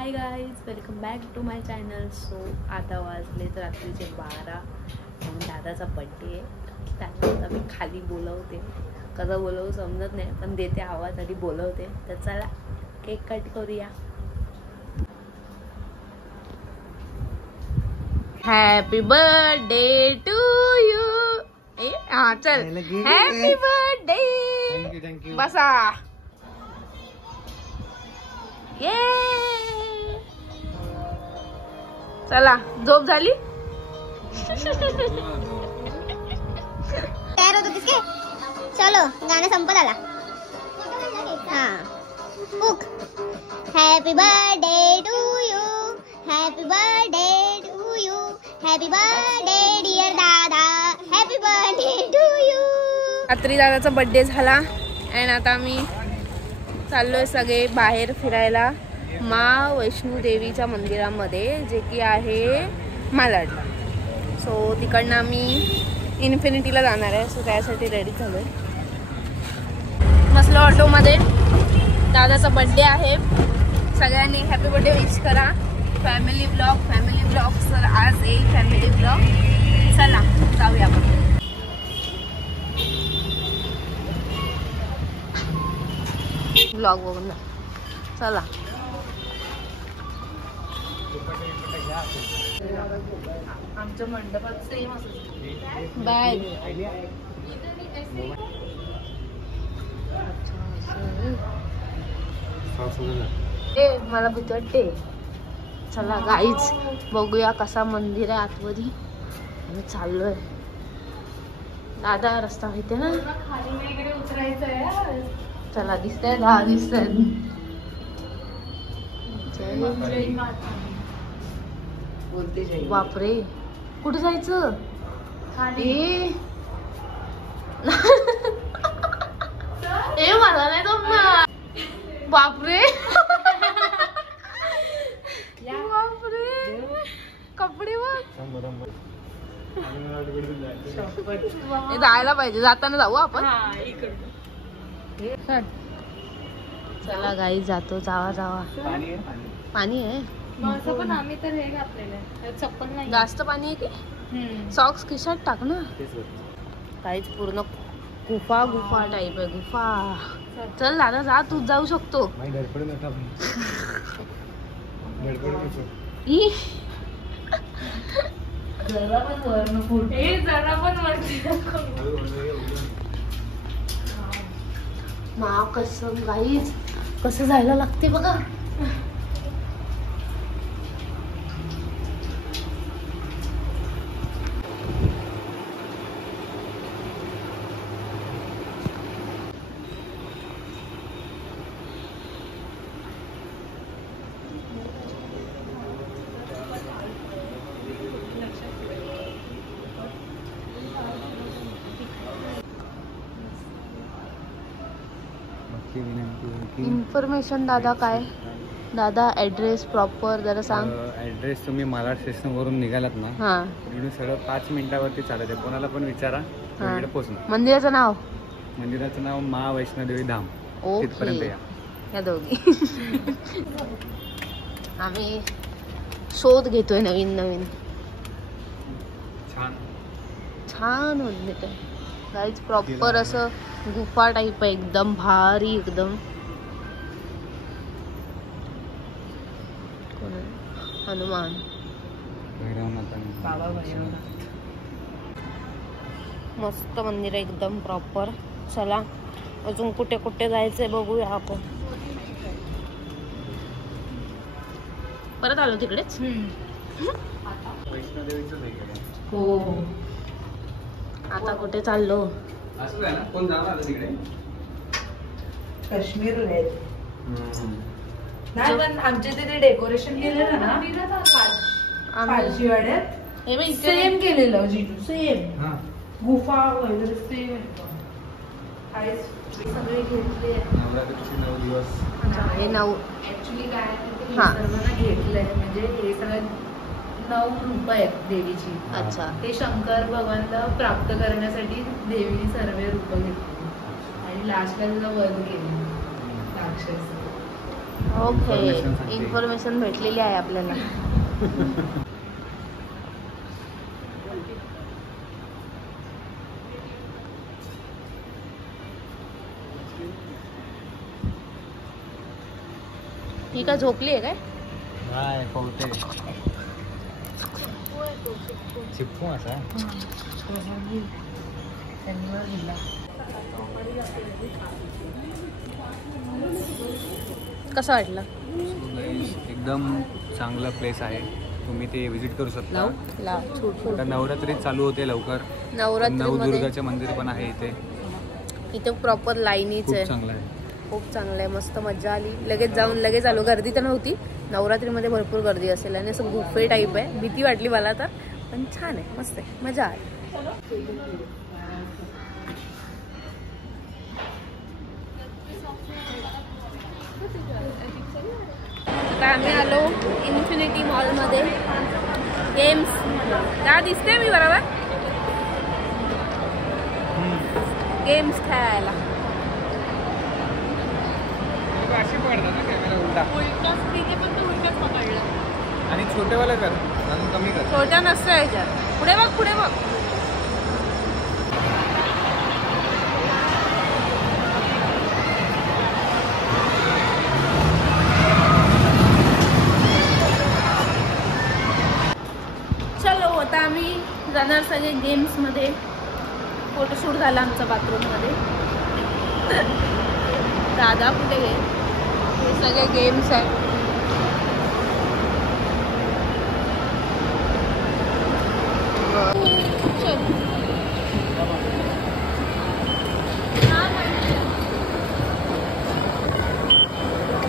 High guys, welcome back to my channel. So आता वाजलेत रात्रीचे 12 आणि दादाचा बड्डे आहे. त्याला आता मी खाली बोलवते. कसं बोलवू समजत नाही, पण देते आवाज आणि बोलवते. तर चला केक कट करूया. Happy birthday to you. हा चल, हॅपी बर्थडे. थँक्यू. बसा. ये चला, झोप झाली. तयार होतो तिसके. चलो गाणं संपत आला. हा बुक. Happy birthday to you, happy birthday to you, happy birthday dear दादा, हॅपी बर्थडे टू यू. रात्री दादाचा बर्थडे झाला आणि आता आम्ही चाललोय सगळे बाहेर फिरायला मा वैष्णो देवीच्या मंदिरामध्ये, जे की आहे मालाडला. सो तिकडनं आम्ही इन्फिनिटीला जाणार आहे. सो त्यासाठी रेडी झालोय. बसलो ऑटोमध्ये. दादाचा बर्थडे आहे. सगळ्यांनी हॅपी बर्थडे विश करा. फॅमिली ब्लॉग सर आज येईल फॅमिली ब्लॉग. चला जाऊया आपण. ब्लॉग बघून ना. चला आमच्या मंडपात सेम असं बाय. मला भीती वाटते. चला गाईच बघूया कसा मंदिर आहे आतमध्ये. आम्ही चाललोय. दादा रस्ता माहिती ना. चला दिसतंय. दिसतंय. बापरे, कुठे जायचं? ए मला नाही जमणार. बापरे बापरे, कपडे जायला पाहिजे. जाताना जाऊ आपण. चला गाई जातो. जावा. पाणी आहे. पण आम्ही तर हे घातलेलं, चप्पल नाही. जास्त पाणी आहे की सॉक्स खिशात टाक ना. काहीच पूर्ण गुफा टाईप आहे. गुफा. चल दादा जा, तू जाऊ शकतो. मा कसं गाईच कसं जायला लागते बघा. इन्फॉर्मेशन दादा काय? दादा ऍड्रेस प्रॉपर जरा सांग. ऍड्रेस तुम्ही मालाड स्टेशन वरून निघालात ना, हा इकडून सगळं 5 मिनिटावरती चालत आहे. कोणाला पण विचारा, तिकडे पोहोचणार. मंदिराचं नाव? मंदिराचं नाव मा वैष्णोदेवी धाम. ओके. तिथपर्यंत या दोघी आम्ही शोध घेतोय नवीन. छान मंदिर आहे गाईच. प्रॉपर असं गुफा टाईप आहे. एकदम भारी. एकदम हनुमान बाबा भैरवनाथ. मस्त मंदिर आहे एकदम प्रॉपर. चला अजून कुठे कुठे जायचंय बघूया आपण. परत आलो तिकडेच. हो. आता कुठे चाललो? काश्मीर नाही, पण आमच्या तिथे डेकोरेशन केलेलं ना कालशीवाड्यात. सेम केलेलं जीजू. सेम गुफा वगैरे सेम. सगळे घेतले. हे 9 ऍक्च्युली काय सर्वांना घेतलंय. म्हणजे हे सगळं 9 रूप आहेत देवीची. अच्छा. ते शंकर भगवानला प्राप्त करण्यासाठी देवीने सर्व रूप घेतली आणि लास्टला तिला वध केली राक्षस. ओके, Information साठी. इन्फॉर्मेशन भेटलेली आहे आपल्याला. ही का झोपली आहे काय? काय पोहते चिपकू असा. कसं वाटलं? एकदम चांगलं प्लेस आहे, तुम्ही ते विजिट करू शकता. लाव आता नवरात्री चालू होते लवकर. नवरात्रीमध्ये नवदुर्गाचे मंदिर पण आहे इथे. इथे प्रॉपर लाईनीच खूप आहे. चांगलं आहे. खूप चांगलं आहे, मस्त मजा आली. लगेच जाऊन लगेच आलो. गर्दी तर नव्हती, नवरात्रीमध्ये भरपूर गर्दी असेल आणि असं बुफे टाईप आहे. भीती वाटली मला तर, पण छान आहे, मस्त आहे, मजा आली. आता आम्ही आलो इन्फिनिटी मॉलमध्ये. गेम्स का दिसते मी बरोबर? गेम्स खेळायला. आणि छोटेवाला कर, अजून कमी कर. छोट्या नसतं याच्यात. पुढे बघ, पुढे बघ. चलो आता आम्ही जाणार सगळे गेम्स मध्ये. फोटोशूट झाला आमचा बाथरूम मध्ये. दादा कुठे गे? हे सगळे गेम्स आहेत.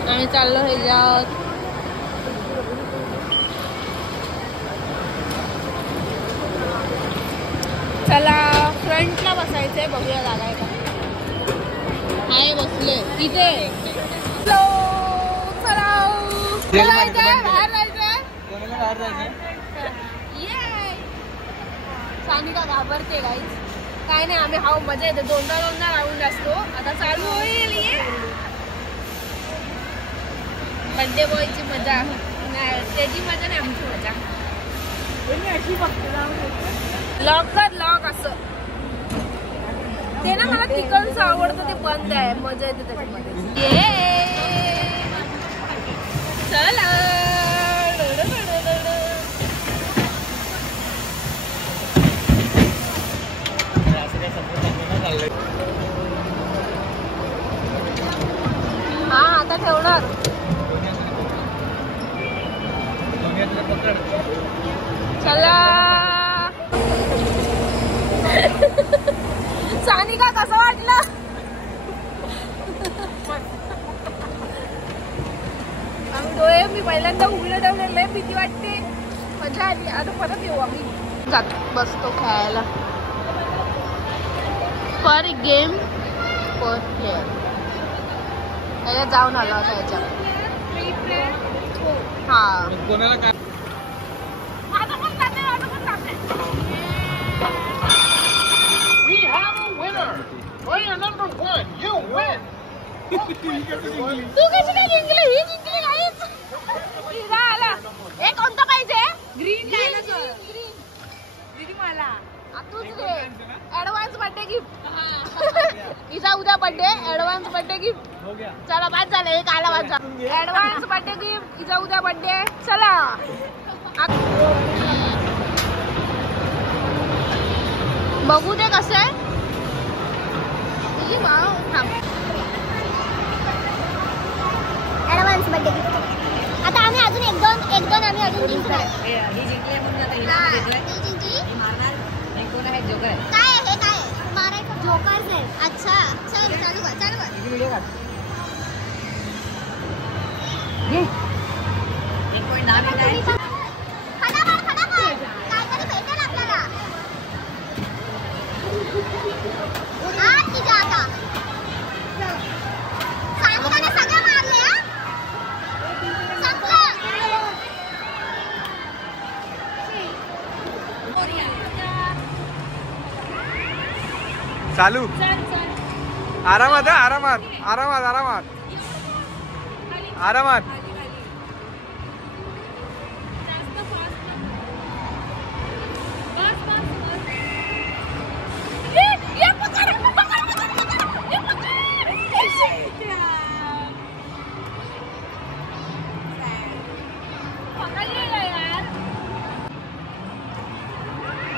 आम्ही चाललो ह्याच्यात. चला फ्रंटला बसायचंय, बघूया जागा आहे का. आहे बसले इथे. चला बाहेर जायचंय. सानिका घाबरते गाईज. काय नाही, आम्ही हाव मजा येते. दोनदा राऊंड असतो. आता चालू होईल बर्थडे बॉयची मजा. त्याची मजा नाही, आमची मजा. लॉक असं ते ना, मला तिकडचं आवडतं, ते बंद आहे. मजा येते त्याच्यामध्ये. चला हा आता ठेवणार. चला सानिका कसं वाटलं? आम्ही डोळे मी पहिल्यांदा उघडे ठेवलेले, भीती वाटते, मजा आली. आता परत येऊ आम्ही. बसतो खेळायला. पर गेम पर प्लेअर त्याच्यात जाऊन आलो आता याच्यात. हा कोणाला काय Player number 1, you win! तू कशी काय जिंकली? ही जिंकली नाहीच. हिरा आला. हे कोणतं पाहिजे? ग्रीन ग्रीन मला. तूच घे. Advance birthday gift. हिचा उद्या बर्थडे, ऍडव्हान्स बर्थडे गिफ्ट. चला बाद झालं, एक आला बाद झाला. Advance birthday gift. हिचा उद्या बर्थडे. चला बघू दे कसं आहे. Advance birthday gift. आता आम्ही अजून एक दोन आम्ही अजून जिंकणार. ही जिंकली म्हणून आता हिला हा, जिंकलाय. ती जिंकली. ही मारणार नाही. कोण आहे? जोकर आहे. काय आहे? काय आहे? मारायचं जोकर्स आहे. अच्छा चल चालू कर. व्हिडिओ काढ. 1.10 मिनिटं आहे. फटाफट काहीतरी भेटेल आपल्याला. आज तुझ्या आता सानिकाने सगळं मारले. चालू. आरामात आरामात आरामात आरामात आरामात.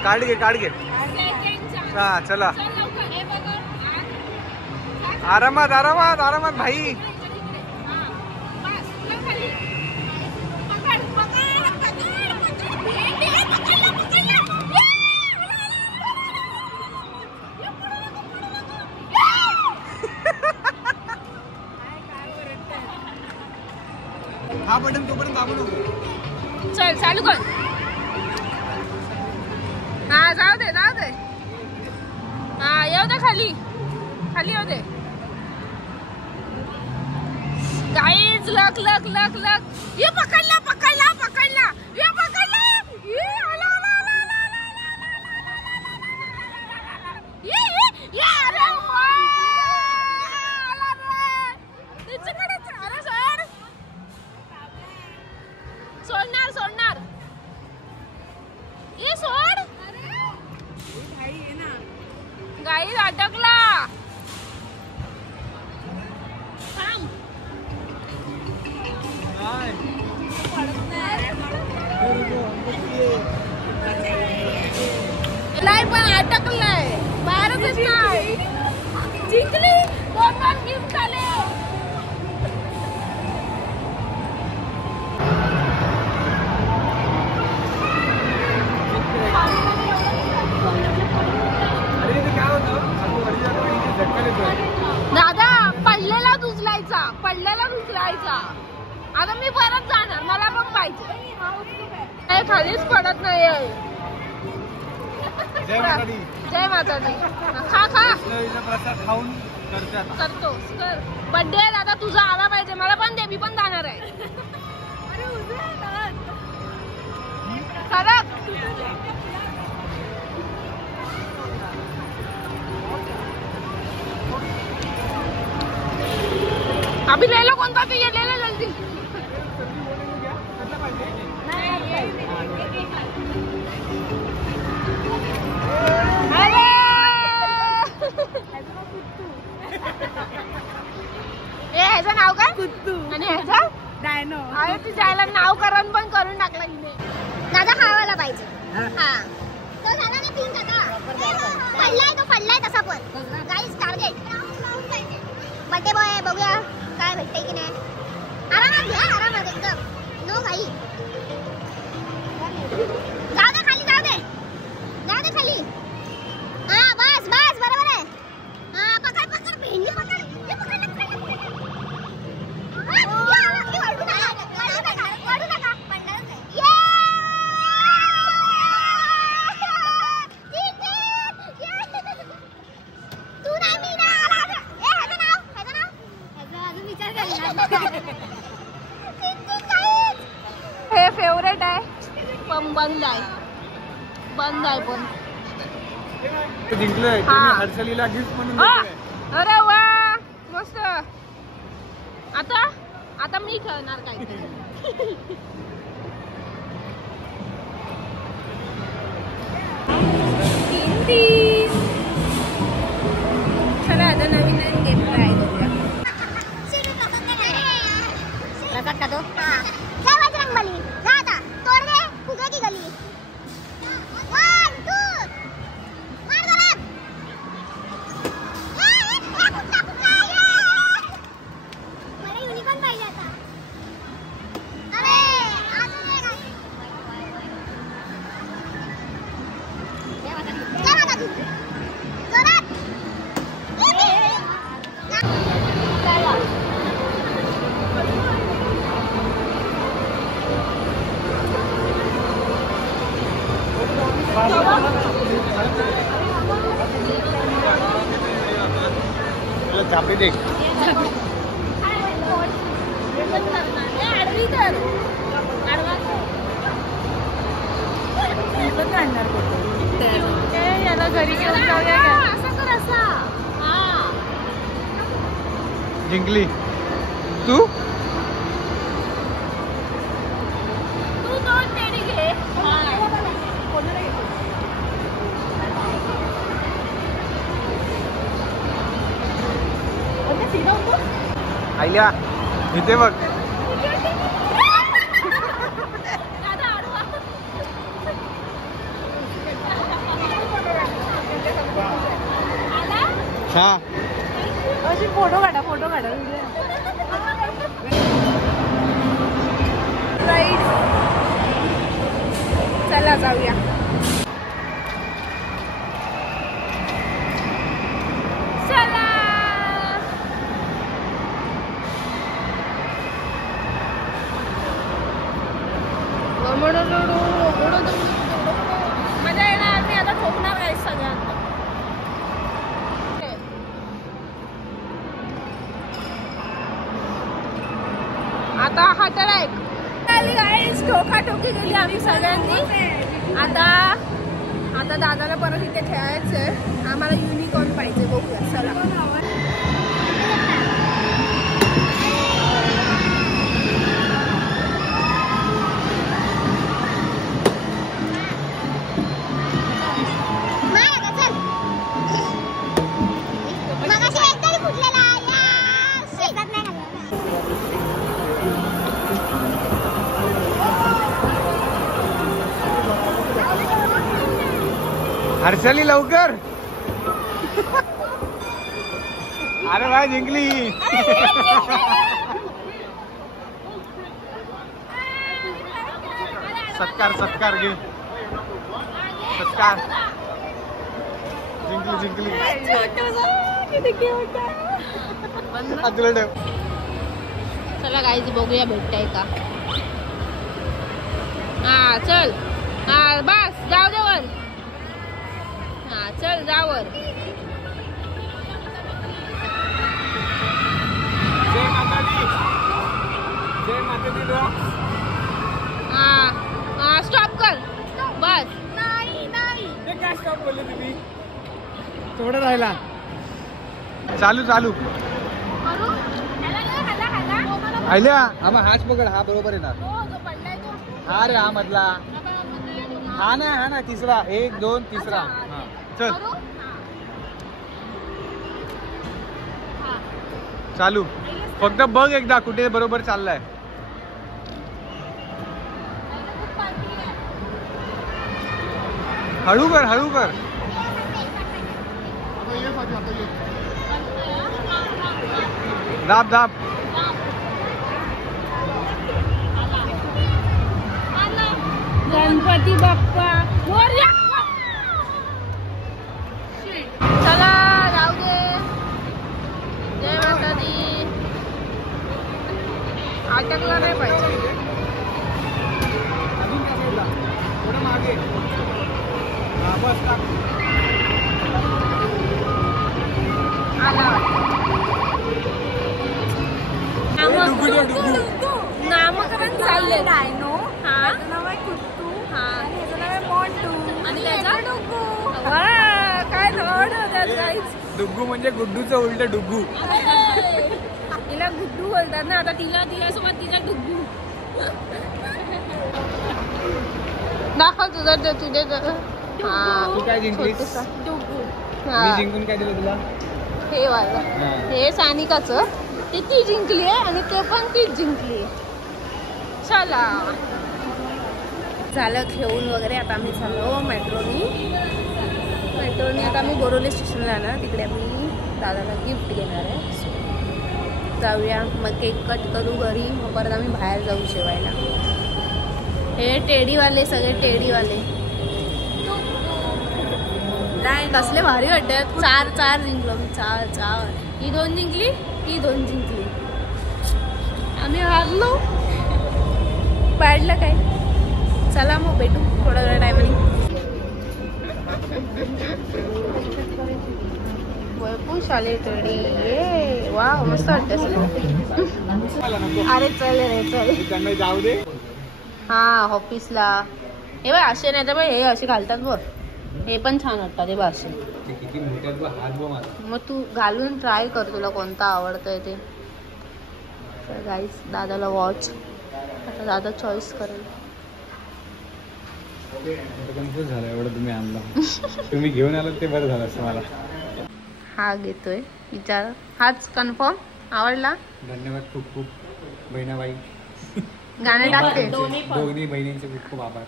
काढ घे. हा चला. आरामात भाई. हा बटन तोपर्यंत दाबू नको. चल चालू कर. हा जाऊ दे. हा येऊ दे खाली येऊ दे. गाईज लक. ये पकडला. ये पकडला. ये आला. ये अरे वा. आला रे. तिच्याकडे अरे सोडणार. ये सोड. गाईज अटकला. थांब. नाही पण अटकलाय. बाहेरच नाही. जिंकली. 2 गिफ्ट आले. दादा पडलेला उचलायचा. आता मी परत जाणार. मला पण पाहिजे. खालीच पडत नाही. जय माता दी. खा खाऊन करतो. बर्थडे आहे दादा तुझा आला पाहिजे. मला पण दे. मी पण जाणार आहे. खरं अभी ले लो. कोणता भी ये ले लो जल्दी. ह्याचं नाव काय? कुत्तू. आणि ह्याचं डायनो. अरे ती जायला नावकरण पण करून टाकलं हिने. दादा खावायला पाहिजे. हा तो झाला ना 3 तो पडलाय तसा पण. गाईस टार्गेट बर्थडे बॉय. बघूया काय भेटते की नाही. आरामात घ्या. आरामात एकदम. नो घाई. जाऊ दे खाली. खाली. हा बस बरोबर आहे. हा पकड भेंडी पकड. हे फेवरेट आहे पण बंद आहे पण. जिंकलोय. हर्षलीला गिफ्ट म्हणून देतोय. अरे वा मस्त. आता मी खेळणार काहीतरी. चला आता नवीन गेम ट्राय करूया. प्रकट का तो. जय बजरंगबली. जा आता. तोड दे फुगे की गली. 1 2 मार जोरात. मला युनिकॉर्न पाहिजे आता. अरे अजून एक आहे. जय माता दी. जोरात. चापी देख. याला घरी घेऊन जाऊया. असं कर. जिंकली तू. आल्या इथे बघ. हा अशी फोटो काढा राईट. चला जाऊया. चला मजा येणार. मी आता ठोकणार आहे सगळ्यांना. आता हा तर ठोकाठोकी केली आम्ही सगळ्यांनी. आता दादाला परत इथे ठेवायचंय. आम्हाला युनिकॉर्न पाहिजे. बघूया चला. हर्षाली लवकर. अरे भाई जिंकली. सत्कार घे. सत्कार. जिंकली. चला गाईज बघूया भेटताय का. हा चल. हा बस जाऊ दे वर. हा चल जावर. जय माता दी. हा स्टॉप कर. बस. नाही ते काय स्टॉप बोलले तुम्ही. थोडं राहिला. चालू आयल्या. हाच पकड. हा बरोबर येणार. हा रे हा मधला. हा ना तिसरा. 1 2 तिसरा. हा चल चालू. फक्त बघ एकदा कुठे बरोबर चाललाय. हळू कर. दाब. गणपती बाप्पा मोरया. चला जाऊ दे. जय माता दी. अटकला नाही पाहिजे. थोडं मागे. बस आला. नामकरण चालले. डायनो. हा कुट्टू. हा आणि त्याचा डुग्गू. काय धड होत्यात गाईज. डुग्गू म्हणजे गुड्डूचं उलट डुग्गू. तिला गुड्डू बोलतात ना. आता तिला सोबत तिचा डुग्गू. दाखव तुझं तुझे. तू काय जिंकलीस. डुग्गू. मी जिंकून काय दिलं तुला. हे वाला. हे सानिकाचं. ते ती जिंकली आहे आणि ते पण तीच जिंकली. चला झालं खेळून वगैरे. आता आम्ही चाललो मेट्रोनी. आता आम्ही बोरोली स्टेशनला जाणार. तिकडे आम्ही दादाला गिफ्ट घेणार आहे. जाऊया मग केक कट करू घरी. मग परत आम्ही बाहेर जाऊ जेवायला. हे टेडीवाले सगळे टेडीवाले कसले भारी वाटतात. 4 जिंकलो मी. 4 ही 2 जिंकली. ही 2 जिंकली. आम्ही हारलो. पाडलं काय. चला मग भेटू थोड्या वेळा टायमाने. खुश आले टेडी. ये वा मस्त वाटतं. अरे चल रे चल. जाऊ दे. हा ऑफिसला हे बाय असे नाही तर हे असे घालतात बघ. हे पण छान वाटतात. हे असे मग तू घालून ट्राय कर. तुला कोणता आवडतंय ते. तर गाईस दादाला वॉच. आता दादा चॉईस करेल. कन्फ्युज झालं. एवढं तुम्ही आणला. तुम्ही घेऊन आलात ते बरं झालं असं मला. हा घेतोय विचार. हाच कन्फर्म. आवडला? धन्यवाद खूप खूप बहिणाबाई. गाणे टाकते. दोन्ही बहिणींचे खूप खूप आभार.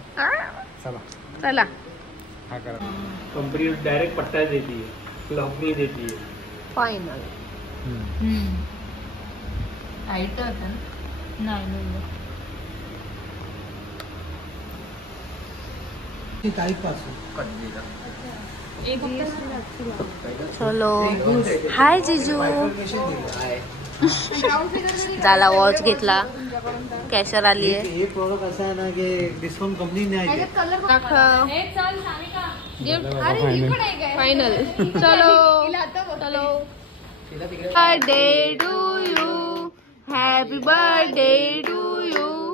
चला चला हा करा. कंपनी डायरेक्ट पट्टा देती है, लॉक नहीं देती है. फायनल. टाईट होतं ना. नाही चलो हाय जिजू. झाला वॉच घेतला. कॅशर आली आहे. ये प्रोडक्ट असा आहे ना की डिस्काउंट कंपनी नाही देत. फायनल. चलो चलो. Birthday to you. Happy birthday to you.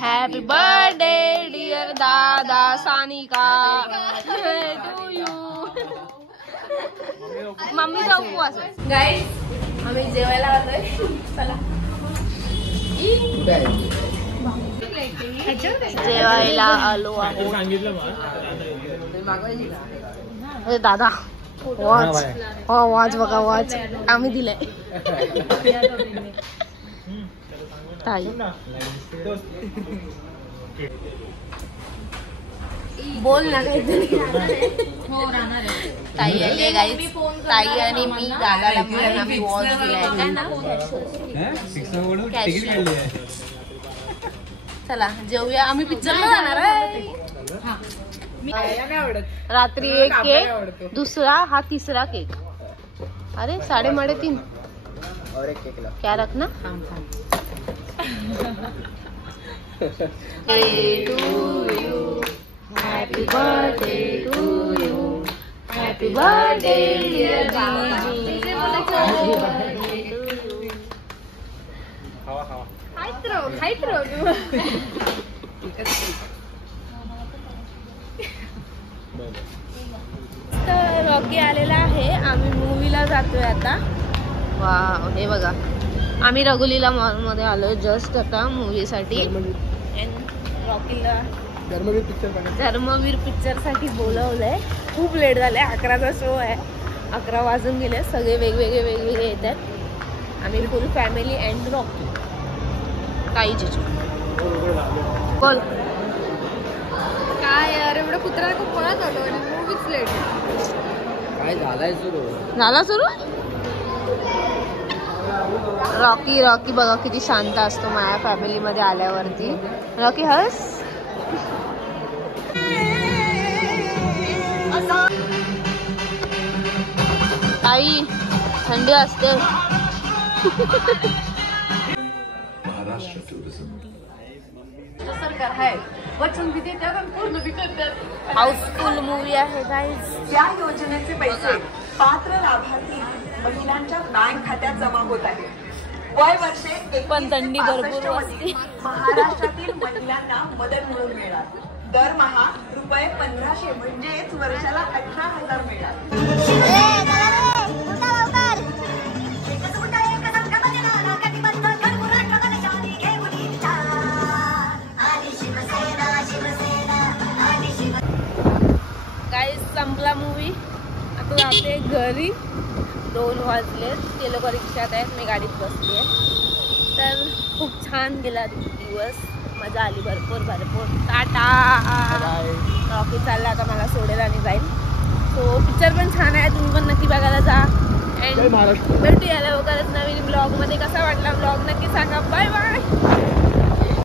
Happy birthday dear दादा सानिका. To you. मम्मीचा उपवास आहे. गाईस आम्ही जेवायला आलोय. चला जेवायला आलो आहे. दादा वॉच. हो वॉच बघा वॉच आम्ही दिलंय. ताई बोल ना काहीतरी. ताई आली गाईज. ताई आणि मी दादाला म्हणून आम्ही वॉच दिलाय. काय ना चला जेवूया. आम्ही पिक्चरला जाणार आहे. रात्री एक केक. दुसरा हा तिसरा केक. अरे 3.5 क्या रखना. Happy birthday to you. Happy birthday dear Jiji. खाईत राहू तू. तर रॉकी आलेला आहे. आम्ही मूवीला जातोय आता. वा हे बघा आम्ही रघुलीला मॉल मध्ये आलोय जस्ट आता मूवीसाठी. रॉकीला धर्मवीर पिक्चर साठी बोलवलंय. खूप लेट झालंय. 11चा शो आहे. 11 वाजून गेले. सगळे वेगवेगळे येत आहेत. आम्ही फुल फॅमिली अँड रॉकी. काही जिजू बोल काय यार एवढं कुत्रा खूप पळत आलो आणि मूवीच लेट. काय झालाय सुरू. झाला सुरू. रॉकी बघा किती शांत असतो माझ्या फॅमिली मध्ये आल्यावरती. रॉकी हस. आई थंडी असते. महाराष्ट्र टुरिझम सरकार आहे वचन बी देतात आणि पूर्ण बी करतात. हाऊसफुल मूवी आहे गाईज. या योजनेचे पैसे पात्र लाभार्थी महिलांच्या बँक खात्यात जमा होत आहेत. वय वर्षे 21 पण थंडी ते भरपूर 65 वाजते. मध्ये महाराष्ट्रातील महिलांना मदत मिळून मिळणार. दरमहा ₹1500 म्हणजेच वर्षाला 18,000 मिळणार. गाईज संपला मूवी. आता जाते घरी. 2 वाजलेत. ते लोक रिक्षात आहेत. मी गाडीत बसली आहे. तर खूप छान गेला दिवस. मजा आली भरपूर. टाटा. रॉकी चालला आता मला सोडेल आणि जाईल. सो पिक्चर पण छान आहे. तुम्ही पण नक्की बघायला जा. अँड भेटूया लवकरच नवीन ब्लॉग मध्ये. कसा वाटला ब्लॉग नक्की सांगा. Bye bye.